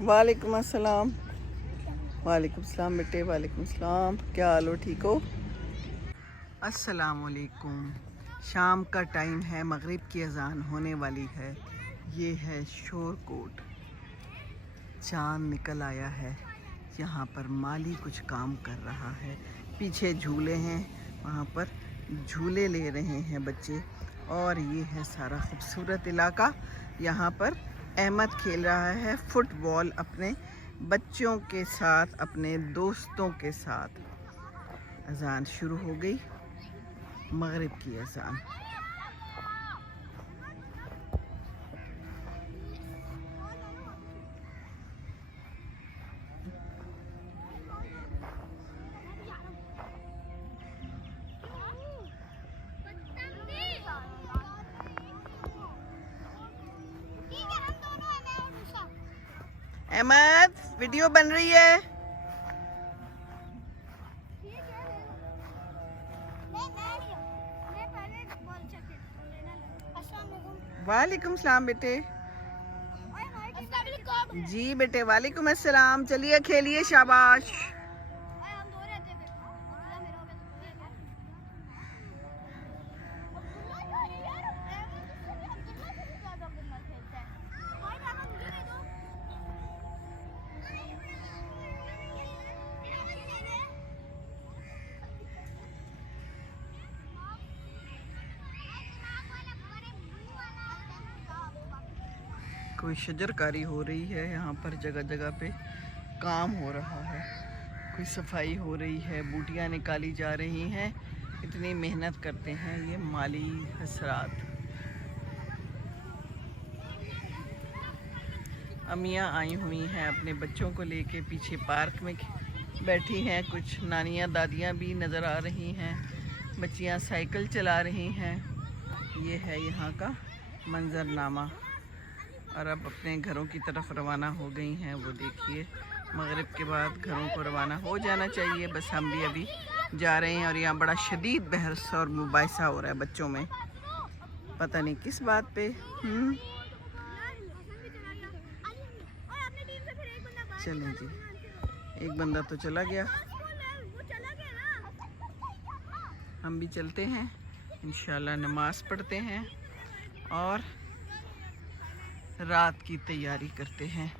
वालेकुम अस्सलाम। वालेकुम सलाम बेटे, वालेकुम सलाम। क्या हाल हो, ठीक हो? अस्सलाम वालेकुम। शाम का टाइम है, मगरिब की अजान होने वाली है। ये है शोरकोट, चांद निकल आया है। यहाँ पर माली कुछ काम कर रहा है। पीछे झूले हैं, वहाँ पर झूले ले रहे हैं बच्चे। और ये है सारा खूबसूरत इलाका। यहाँ पर अहमद खेल रहा है फुटबॉल अपने बच्चों के साथ, अपने दोस्तों के साथ। अजान शुरू हो गई, मगरिब की अजान। अहमद, वीडियो बन रही है। वालेकुम सलाम बेटे। जी बेटे, वालेकुम अस्सलाम। चलिए खेलिए, शाबाश। कोई शजरकारी हो रही है यहाँ पर, जगह जगह पे काम हो रहा है। कोई सफाई हो रही है, बूटियाँ निकाली जा रही हैं। इतनी मेहनत करते हैं ये माली हजरात। अम्मियाँ आई हुई हैं अपने बच्चों को लेके, पीछे पार्क में बैठी हैं। कुछ नानियाँ दादियाँ भी नज़र आ रही हैं। बच्चियाँ साइकिल चला रही हैं। ये है यहाँ का मंजरनामा। और अब अपने घरों की तरफ रवाना हो गई हैं। वो देखिए, मगरिब के बाद घरों को रवाना हो जाना चाहिए। बस हम भी अभी जा रहे हैं। और यहाँ बड़ा शदीद बहस और मुबाहिसा हो रहा है बच्चों में, पता नहीं किस बात पे। चलें जी, एक बंदा तो चला गया, हम भी चलते हैं। इंशाल्लाह नमाज पढ़ते हैं और रात की तैयारी करते हैं।